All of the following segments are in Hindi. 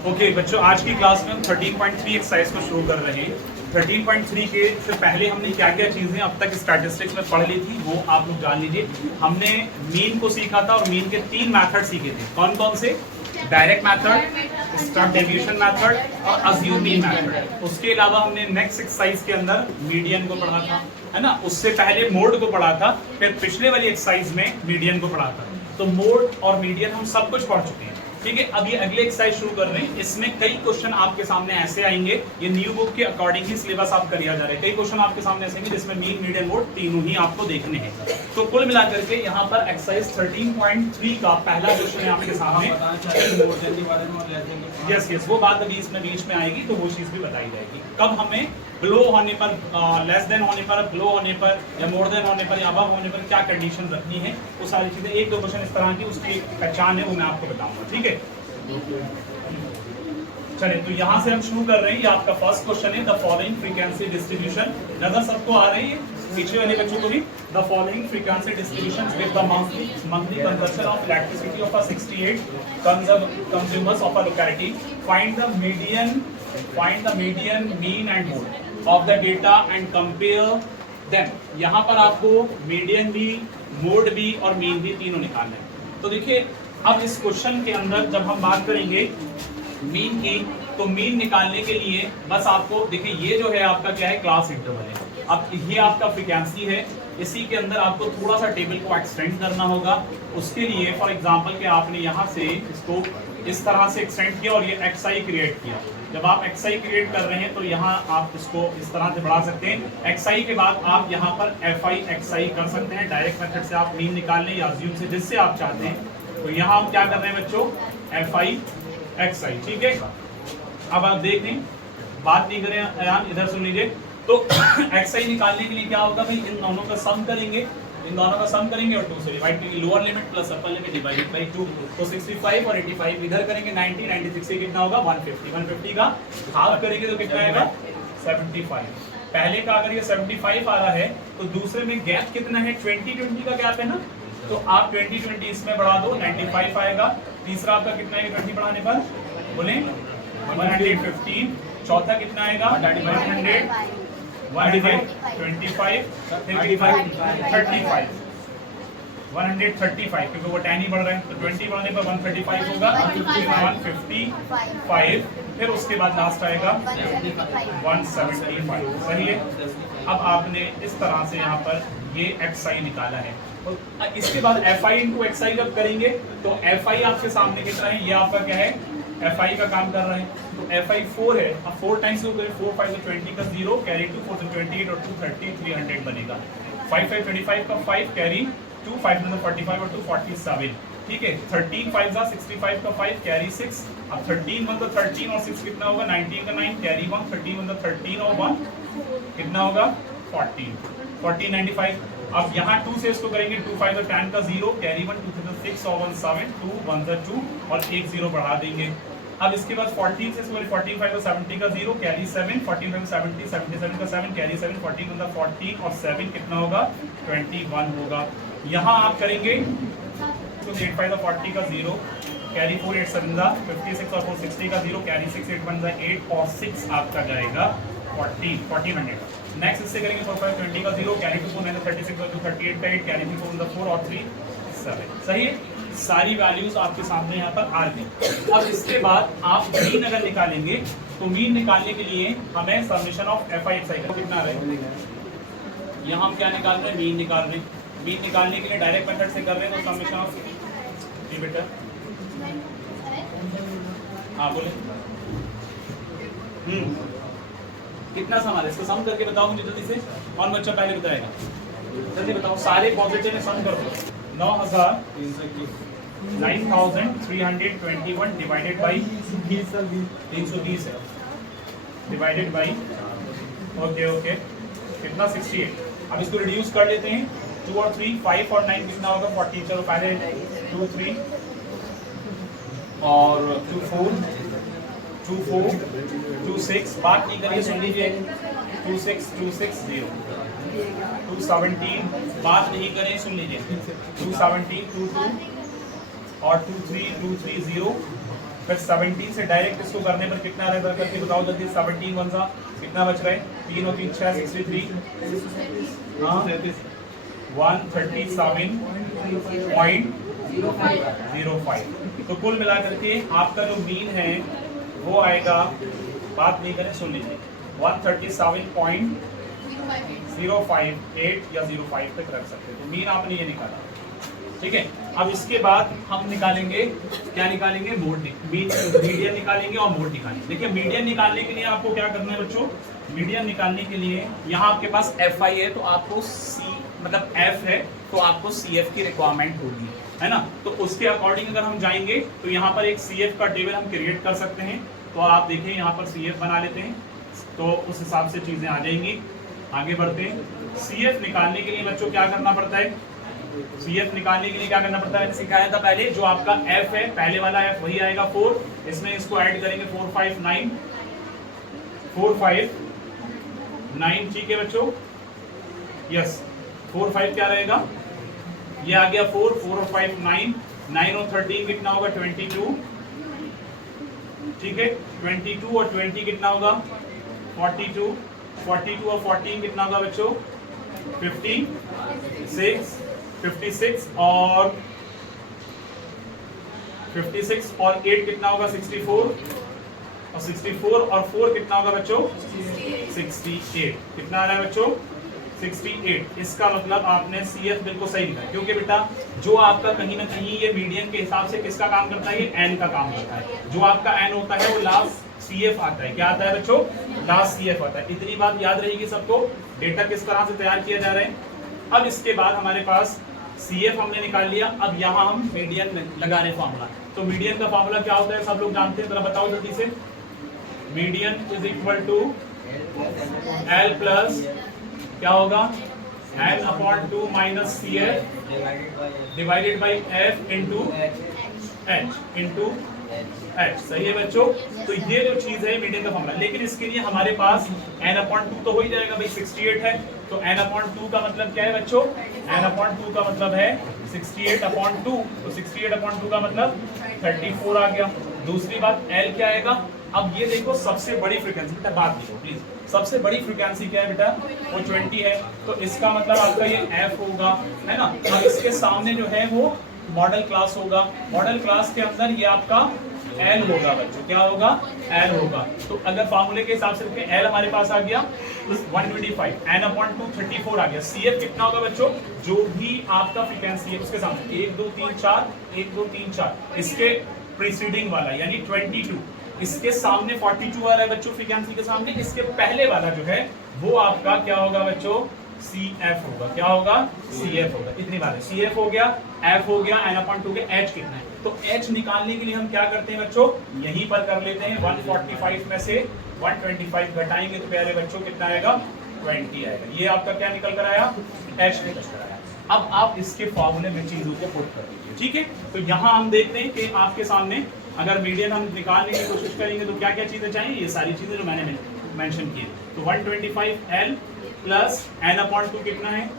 ओके बच्चों, आज की क्लास में हम 13.3 एक्सरसाइज को शुरू कर रहे हैं। 13.3 के से पहले हमने क्या क्या चीजें अब तक स्टैटिस्टिक्स में पढ़ ली थी वो आप लोग जान लीजिए। हमने मीन को सीखा था और मीन के 3 मेथड सीखे थे। कौन कौन से? Direct method, standard deviation method और अज्यूम मीन मेथड। उसके अलावा हमने नेक्स्ट एक्सरसाइज के अंदर मीडियन को पढ़ा था, है ना। उससे पहले मोड को पढ़ा था, फिर पिछले वाली एक्सरसाइज में मीडियन को पढ़ा था। तो मोड और मीडियन हम सब कुछ पढ़ चुके हैं, ठीक है। अब ये अगले एक्सरसाइज शुरू कर रहे हैं। इसमें कई क्वेश्चन आपके सामने ऐसे आएंगे, ये न्यू बुक के अकॉर्डिंग ही सिलेबस आप करिया जा रहे हैं। कई क्वेश्चन आपके सामने ऐसे आएंगे जिसमें मीन, मीडियन, मोड तीनों ही आपको देखने हैं। तो कुल मिलाकर के यहाँ पर एक्सरसाइज 13.3 का पहला क्वेश्चन है आपके सामने। यस, वो बात अभी इसमें बीच में आएगी, तो वो चीज भी बताई जाएगी। कब हमें बिलो होने पर, लेस देन होने पर, बिलो होने पर, या मोर देन होने पर, या अबव होने पर क्या कंडीशन रखनी है, वो सारी चीजें एक दो क्वेश्चन इस तरह की उसकी पहचान है, वो मैं आपको बताऊंगा, ठीक है। चलिए, तो यहाँ से हम शुरू कर रहे हैं। ये आपका फर्स्ट क्वेश्चन है, द फॉलोइंग फ्रीक्वेंसी डिस्ट्रीब्यूशन। नजर सबको आ रही है, पीछे वाले बच्चों को भी। The following frequency distribution with the monthly consumption of elasticity of 68 consumers of a locality. Find the median, mean and mode of the data and compare them. यहाँ पर आपको मीडियन भी, मोड भी और मीन भी तीनों निकालना है। तो देखिए, अब इस क्वेश्चन के अंदर जब हम बात करेंगे मीन की, तो मीन निकालने के लिए बस आपको देखिए, ये जो है आपका क्या है, क्लास इंटरवल है। अब ये आपका फ्रीक्वेंसी है, इसी के अंदर आपको थोड़ा सा टेबल को एक्सटेंड करना होगा। उसके लिए फॉर एग्जांपल कि आपने यहाँ से इसको इस तरह से एक्सटेंड किया और ये एक्सआई क्रिएट किया। जब आप एक्सआई क्रिएट कर रहे हैं तो यहाँ आप इसको इस तरह से बढ़ा सकते हैं। एक्सआई के बाद आप यहाँ पर एफआई एक्सआई कर सकते हैं। डायरेक्ट मेथड से आप मीन निकाल लें या अज्यूम से, जिससे आप चाहते हैं। तो यहाँ हम क्या कर रहे हैं बच्चों, एफआई एक्सआई, ठीक है। अब आप देख लें, बात नहीं करें अयान, इधर सुन लीजिए। तो एक्सआई निकालने के लिए क्या होगा भाई, इन दोनों का सम करेंगे, और 2 से डिवाइड करेंगे। Lower limit plus upper limit divided by 2। तो 65 और 85 इधर करेंगे, 90, 96 से कितना होगा 150। 150 का हाफ करेंगे तो कितना आएगा 75। पहले का अगर ये 75 आ रहा है तो दूसरे में गैप कितना है, 20 का गैप है ना। तो आप 20 इसमें बढ़ा दो, 95 आएगा। तीसरा आपका कितना है 20 बढ़ाने पर, बोले 115। चौथा कितना आएगा 100, 125, 35, 135, क्योंकि वो 10 ही बढ़ रहा है। तो 20 बढ़ने पर 135 होगा, 155। फिर उसके बाद लास्ट आएगा 175, सही है। अब आपने इस तरह से यहाँ पर ये एक्सआई निकाला है। इसके बाद एफआई इंटू एक्सआई जब करेंगे तो एफआई आपके सामने कितना है, ये आपका क्या है, एफआई का काम कर रहा है। तो एफआई 4 है। अब 4 टाइम्स 4 5 20 का 0, कैरी 2 4 28 और 2 30, 300 बनेगा। 5 5 25 का 5, कैरी 2 5 45 और 2 47, ठीक है। 13 5 65 का 5, कैरी 6। अब 13 1 का 13 और 6 कितना होगा, 19 का 9, कैरी 1। 13 1 का 13 और 1 कितना होगा 14, 1495। अब यहाँ 2 से इसको करेंगे, 2 5 का 10 का 0, कैरी 1, 2 3 6 और 1 7, 2 1 2 और 1 0 बढ़ा देंगे। अब इसके बाद 14 से 14 5 का 70 का 0, कैरी 7, 14 5 70, 77 का 7, कैरी 7, 14 1 14 और 7 कितना होगा 21 होगा। यहाँ आप करेंगे तो 8 5 का 40 का 0, कैरी 4 8 7 का 56 और 4 60 का 0, कैरी 6 8 1 8 और 6 आपका जाएगा 1400। नेक्स्ट इससे करेंगे 4 5 20 का 0, कैरी 2 4 9 36 और 2 38 का 8, कैरी 3 4 4 और 3 7, सही है। सारी वैल्यूज आपके सामने यहाँ पर आ गई। अब इसके बाद आप मीन अगर निकालेंगे तो मीन निकालने के लिए हमें summation of F I X I कितना रहे, यहाँ हम क्या निकाल रहे हैं, मीन निकाल रहे हैं। मीन निकालने के लिए डायरेक्ट मेथड से कर रहे हैं, तो समेशन ऑफ जी बेटा, हाँ बोले कितना सम आ रहा है, इसको सम करके बताओ मुझे जल्दी से। कौन बच्चा पहले बताएगा, जल्दी बताओ। सारे पॉजिटिव में सम कर दो। 9,321 डिवाइडेड बाई 320 है, डिवाइडेड बाई ओके कितना 68। अब इसको रिड्यूस कर लेते हैं, 2 और 3 5 और 9 कितना होगा 40। चलो पहले 2 3 और 2 4 2 4 2 6, बात नहीं करिए, सुन लीजिए। 2 6 2 6 0, 217, बात नहीं करें, सुन लीजिए। 217 2 2 और 2 3 2 3 0, फिर 17 से डायरेक्ट इसको करने पर कितना रहेगा करके बताओ जल्दी। 17 वन सा कितना बच रहा है, 3 और 3 6 63, हाँ 137.05। तो कुल मिलाकर के आपका जो मीन है वो आएगा, बात नहीं करें सुन लीजिए, 137.058 या 05 तक रख सकते हैं। तो मीन आपने ये निकाला, ठीक है। अब इसके बाद हम निकालेंगे, क्या निकालेंगे, मीडियन निकालेंगे और मोड निकालेंगे। देखिए मीडियन निकालने के लिए आपको क्या करना है बच्चों, मीडियन निकालने के लिए यहाँ आपके पास FI है तो आपको C मतलब F है तो आपको CF की रिक्वायरमेंट होगी, है ना। तो उसके अकॉर्डिंग अगर हम जाएंगे तो यहाँ पर एक CF का टेबल हम क्रिएट कर सकते हैं। तो आप देखिए यहाँ पर CF बना लेते हैं तो उस हिसाब से चीजें आ जाएंगी। आगे बढ़ते हैं। CF निकालने के लिए बच्चों क्या करना पड़ता है, CF निकालने के लिए क्या करना पड़ता है, सिखाया था पहले। जो आपका F है, पहले वाला F वही आएगा 4, इसमें इसको ऐड करेंगे 459, ठीक है बच्चों, यस 4 5 क्या रहेगा, ये आ गया 4 और 5 9, 9 और 13 कितना होगा 22, ठीक है 22 और 20 कितना होगा 42, 42 और 14 कितना होगा बच्चों 56, 56 और 8 कितना होगा 64, और 64 और 4 कितना होगा बच्चों 68, कितना आ रहा है बच्चों 68। इसका मतलब आपने CF बिल्कुल सही लिखा है, क्योंकि बेटा जो आपका कहीं ना कहीं ये मीडियन के हिसाब से किसका काम करता है, ये N का काम करता है। जो आपका N होता है वो लास्ट CF आता है, क्या आता है बच्चों, लास्ट CF आता है। इतनी बात याद रहेगी सबको। डेटा किस तरह से तैयार किया जा रहा है। अब इसके बाद हमारे पास CF हमने निकाल लिया, अब यहाँ हम मीडियन लगा रहे फॉर्मूला। तो मीडियन का फॉर्मूला क्या होता है, सब लोग जानते हैं, जरा बताओ जल्दी से। Median is equal to L plus क्या होगा N/2 minus CF divided by F into H, सही है बच्चों। तो ये जो चीज है मीडियन का फॉर्मूला, लेकिन इसके लिए हमारे पास N/2 तो हो ही जाएगा भाई, 68 है। तो N/2 का मतलब क्या है बच्चों, N/2 का मतलब है 68/2, तो 68/2 का मतलब 34 आ गया। दूसरी बात L क्या आएगा, अब ये देखो सबसे बड़ी फ्रीक्वेंसी, बेटा बात देखो प्लीज, सबसे बड़ी फ्रीक्वेंसी क्या है बेटा, वो 20 है। तो इसका मतलब आपका ये F होगा, है ना। अब इसके सामने जो है वो मॉडल क्लास होगा, मॉडल क्लास के अंदर ये आपका L होगा बच्चों, क्या होगा L होगा। तो अगर फार्मूले के हिसाब से लिखें L हमारे पास आ गया 125, N/2 34 आ गया। CF कितना होगा बच्चों, जो भी आपका फ्रीक्वेंसी है उसके सामने 1 2 3 4, 1 2 3 4, इसके प्रीसीडिंग वाला यानी 22, इसके सामने 42 आ रहा है बच्चों फ्रीक्वेंसी के सामने, इसके पहले वाला जो है वो आपका क्या होगा बच्चों CF होगा, क्या होगा CF होगा। इतनी बात है, CF हो गया, F हो गया, N/2 के H कितना है। तो H निकालने के लिए हम क्या करते हैं बच्चों, यहीं पर कर लेते हैं। 145 में से 125 घटाएंगे तो प्यारे बच्चों कितना आएगा 20 आएगा। ये आपका क्या निकल कर आया, H निकल कर आया। अब आप इसके फॉर्मूले में चीजों को पुट कर दीजिए, ठीक है। तो यहाँ हम देखते हैं कि आपके सामने अगर मीडियन हम निकालने की कोशिश करेंगे तो क्या क्या चीजें चाहिए, ये सारी चीजें जो मैंने मेंशन की। तो 125L प्लस N/2 कितना है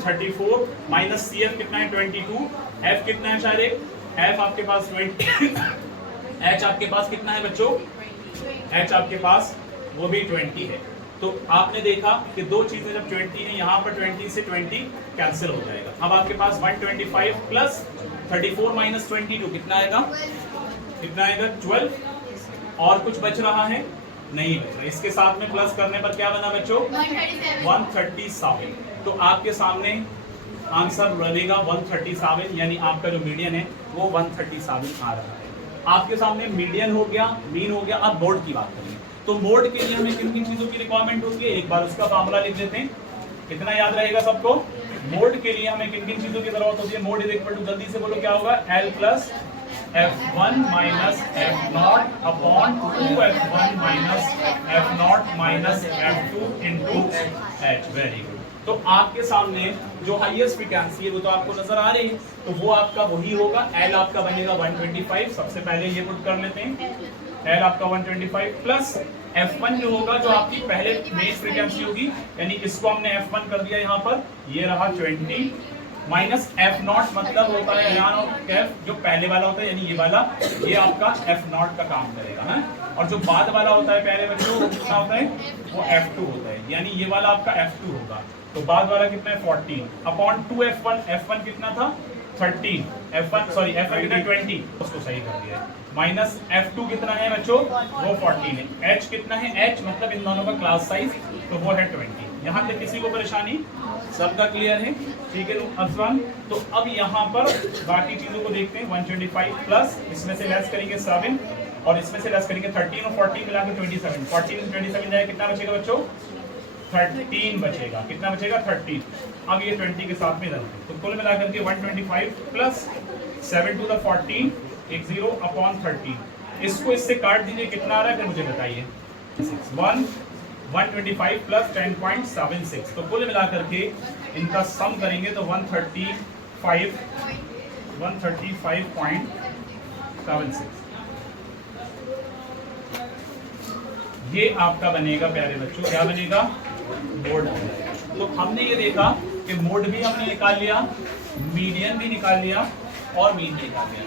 34 माइनस CF कितना है 22, F कितना है शायद, F आपके पास 20, H आपके पास कितना है बच्चों, H आपके पास वो भी 20 है। तो आपने देखा कि दो चीजें जब 20 है, यहाँ पर 20 से 20 कैंसिल हो जाएगा। अब आपके पास 125 प्लस 34 माइनस 22 कितना आएगा, 12। और कुछ बच रहा है, नहीं बच रहा। इसके साथ में प्लस करने पर क्या बना बच्चों 137। तो आपके सामने आंसर बनेगा 137, यानी आपका जो मीडियन है वो 137 आ रहा है। आपके सामने मीडियन हो गया, मीन हो गया। अब मोड की बात करेंगे तो मोड के लिए हमें किन किन चीजों की रिक्वायरमेंट होती है, एक बार उसका फॉर्मूला लिख लेते हैं, कितना याद रहेगा सबको। मोड के लिए हमें किन किन चीजों की जरूरत होती है, मोड इज इक्वल टू, जल्दी से बोलो क्या होगा, L plus F1 minus F0 upon 2F1 minus F0 minus F2 into H। Very good. तो आपके सामने जो हाईएस्ट फ्रीक्वेंसी है वो तो आपको नजर आ रही है, तो वो आपका वही होगा। L आपका बनेगा 125, सबसे पहले ये पुट कर लेते हैं। L आपका 125 प्लस F1 जो होगा, जो आपकी पहले मेन फ्रीक्वेंसी होगी, यानी इसको हमने F1 कर दिया यहाँ पर, ये रहा 20 माइनस एफ नॉट मतलब होता है यहाँ और एफ जो पहले वाला होता है यानी ये वाला, ये आपका एफ नॉट का काम करेगा है। और जो बाद वाला होता है प्यारे बच्चों वो कितना होता है, वो F2 होता है, यानी ये वाला आपका F2 होगा। तो बाद वाला कितना है 14 अपॉन 2 F1, F1 कितना था 13, F1 सॉरी F1 कितना 20, उसको सही कर दिया है। माइनस F2 कितना है बच्चों, वो 14 है। H कितना है, H मतलब इन दोनों का क्लास साइज, तो वो है 20। यहाँ तक किसी को परेशानी, सबका क्लियर है, ठीक है अफसान। तो अब यहाँ पर बाकी चीजों को देखते हैं। 125 प्लस इसमें से लेस करेंगे 7 और इसमें से लेस करेंगे 13 और 14 मिला के 27। 14 से 27 जाए कितना बचेगा बच्चों, 13 बचेगा। कितना बचेगा 13। अब ये 20 के साथ में रखते हैं, तो कुल मिलाकर के 125 प्लस 7 टू द 14 एक 0 अपॉन 13। इसको इससे काट दीजिए, कितना आ रहा है फिर मुझे बताइए। 125 प्लस 10.76, तो कुल मिलाकर के इनका सम करेंगे तो 135.76 ये आपका बनेगा प्यारे बच्चों। क्या बनेगा, मोड। तो हमने ये देखा कि मोड भी हमने निकाल लिया, मीडियन भी निकाल लिया और मीन निकाल लिया।